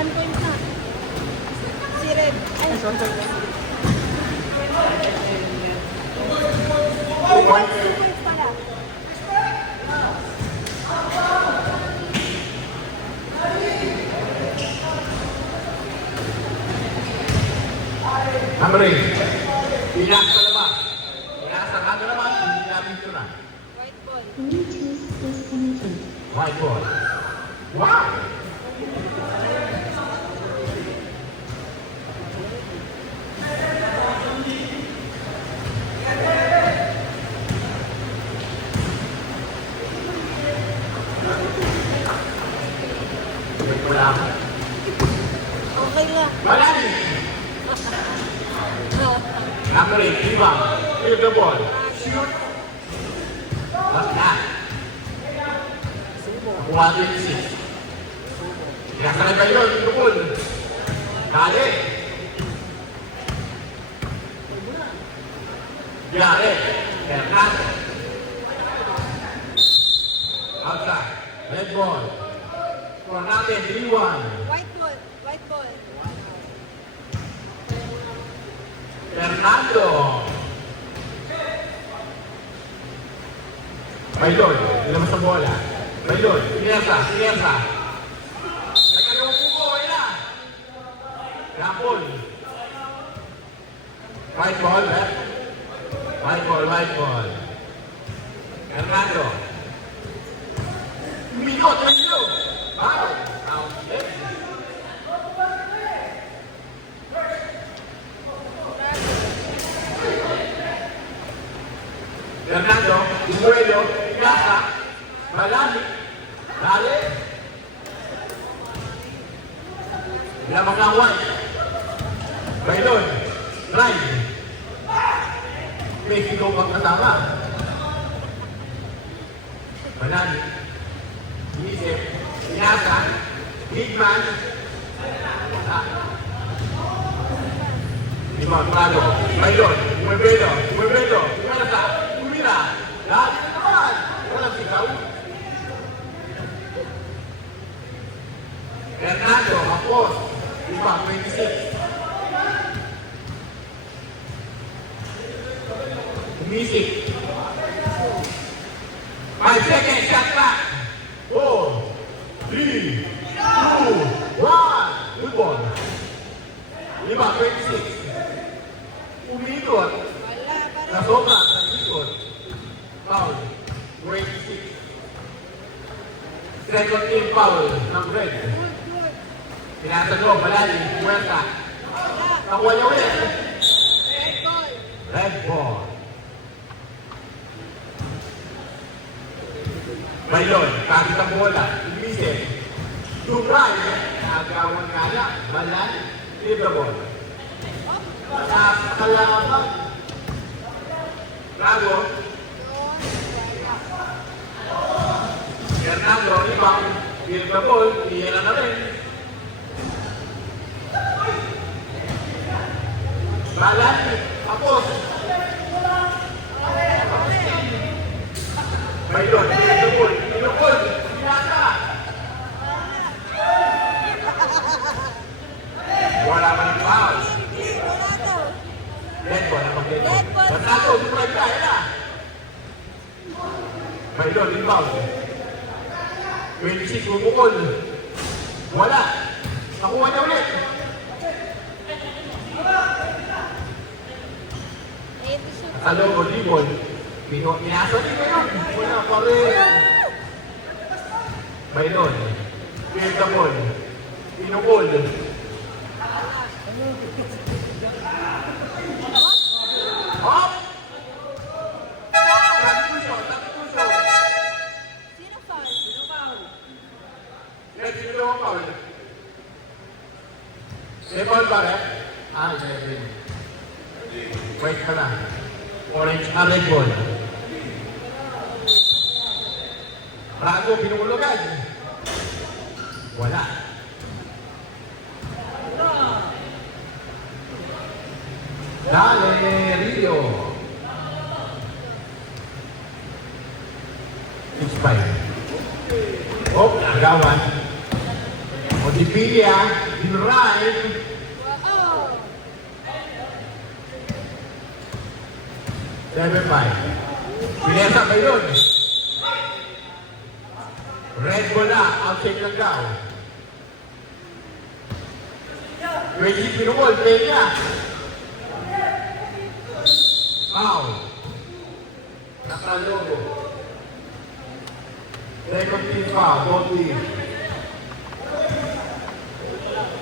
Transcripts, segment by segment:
1 point na. Si Red. Ay, 2 points. 2 points pala. Hamring. Pinasa sa labas. Pinasa ka na naman. Hindi natin ito na. White ball. Bluetooth disconnected. White ball. Wow! Wala. Okay lang. Malami. Hamring. Iba. Field the ball. Shoot. Basta. Kuha din si. Pinasa na kayo. Tukul. Kali. Yare. Fernando. Outside. Red ball. For natin, 3-1. White ball. White ball. Fernando. Bailon. Ilabas ang bola. Bailon. Pinesa. Pinesa. Nagkagawang puko. Wala. Rapol. White ball, eh? White ball, white ball. Fernando. Minot, Fernando. Wow. Fernando, Ibuelo, Plaza, Malami, Dale. Lamang ng white. Bailon, Ride. May kilong ang kasama. Malami. Inisip, Inasa, Higman. Imang Prado, Bailon, Ibuelo, Ibuelo, Ibuelo, Umira, lahat na naman. Walang sigaw. Fernando, Apos, Iba, 26. Umisik. 5 seconds, shot clock. 4, 3, 2, 1. Good ball. Iba, 26. Umiikot. Wala. Na sobra, nag-ikot. Foul. 26. Second team foul ng red. Good, good. Pinasa ko, malalim, Huerta. Wala. Nakuha niya ulit. Red ball. Red ball. Bailon, kahit ang bola, umisip. Dubray, nagawan nga lang, balan, leave the ball. Sa kalaban. Bravo. Fernando, ibang, leave the ball, iyan na rin. Balan, Apos. Bailon, pinukul, pinukul, pinasa. Wala man yung foul. Wala daw. Red ball ang mag-red ball. Red ball. Bernardo, dumay ka, yan na. Bailon, inbound. 26, bumukul. Wala. Nakuha niya ulit. 82. Sa loob, volleyball. Pinasa din ngayon. Wala pa rin. Bailon. Field the ball. Pinukul. Hop! Substitution, substitution. Sino foul? Red, sino ang foul? May foul ba rin? Ah, red. Wait ka na. Orange, red ball. Brago, pinukulugan. Wala. Dale, Rio. 6-5. Oh, agawan. Montipilla, in right. Oh. 7-5. Pinesa ba yun? Red bola, outside lang daw. 20 pinukol, Peña. Foul. Nakalogo. Second team foul, both team.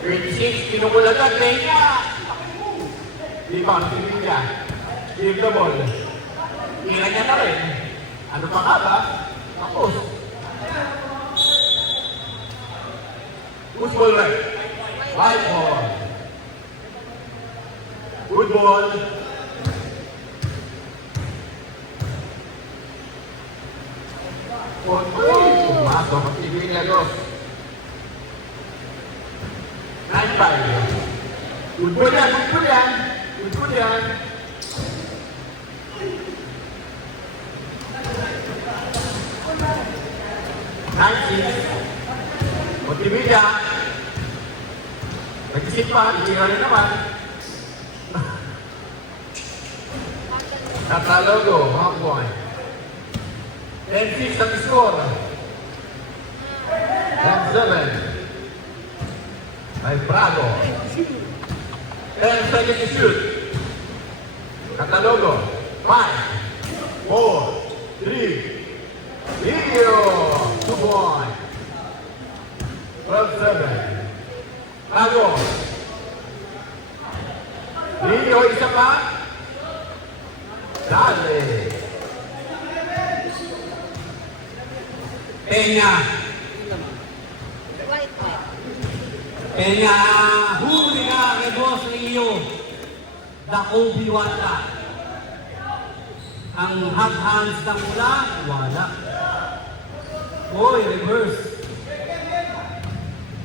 26, pinukol agad, Peña. Rebound, Peña. Give the ball. Tira niya na rin. Ano pa ka ba? Tapos. Good ball right. Right ball. Good ball. Pumasok ang Tigrinya Dos. 9-5. Good ball yan, good ball yan. Good ball yan. Motivida. Nag-isip pa, itira rin naman. Catalogo, 1 point. 10-6 ang score. 10-7. Ay Bravo. 10 seconds to shoot. Catalogo, 5, 4, 3, Rio, 2 points. 12-7. Lago. Rio, isa pa. Dale. Peña. White. Peña, huli ka kay Boss Rio. Dakobi wala. Ang hot hands ng mula, wala. Boy, reverse.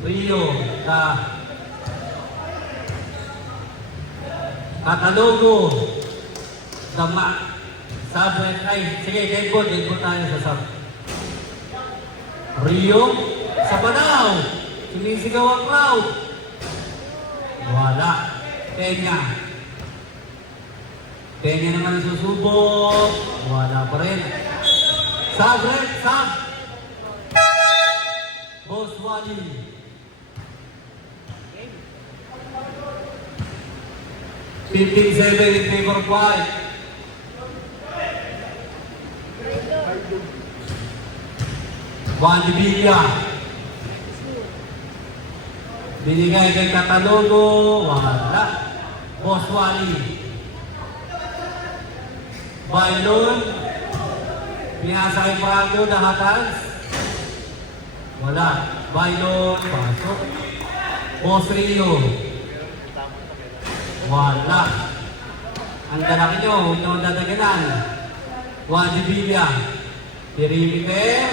Rio, Catalogo, Dama, Subway, ay, sige, dead ball tayo sa sub. Rio, sa Banaw, sumisigaw ang crowd. Wala. Peña. Peña naman ang susubok. Wala pa rin. Sub, red, sub. Boss Wally. 15-7 in favor of White. Juan de Villa. Binigay kay Catalogo. Wala. Boss Wally. Bailon. Pinasa kay Prago na hatans. Wala. Bailon. Pasok. Boss Rio. Wala. Ang dalaki nyo, huwag nyo dadaganan. Juan de Villa. Perimeter.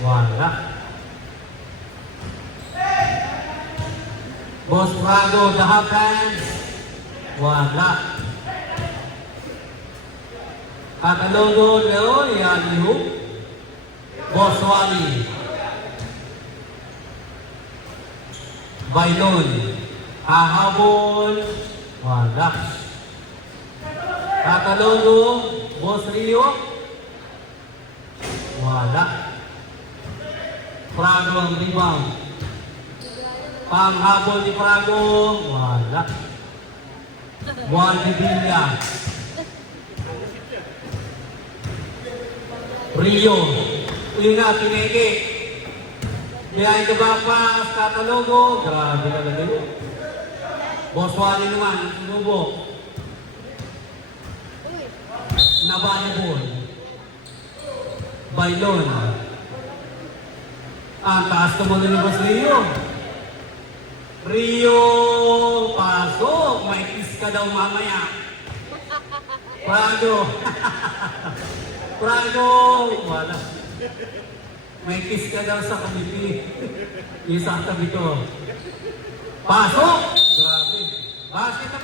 Wala. Boss Prago, the half hands. Wala. Catalogo, Leon, Yalihu. Boss Wally. Bailon. Hahabol. Wala. Catalogo, Boss Rio. Wala. Prago ang rebound. Panghabol ni Prago. Wala. Juan de Villa. Rio. Uy na, Pineke. Behind the back pass, Catalogo. Grabe na gano'n. Boss Wally naman, sinubok. Nabalibol. Bailon. Ang taas naman ni Boss Rio. Rio, pasok. May kiss ka daw mamaya. Prago. Prago. Wala. May kiss ka daw sa kamiti. Isang tabi ko. Pasok. Grabe. Basket na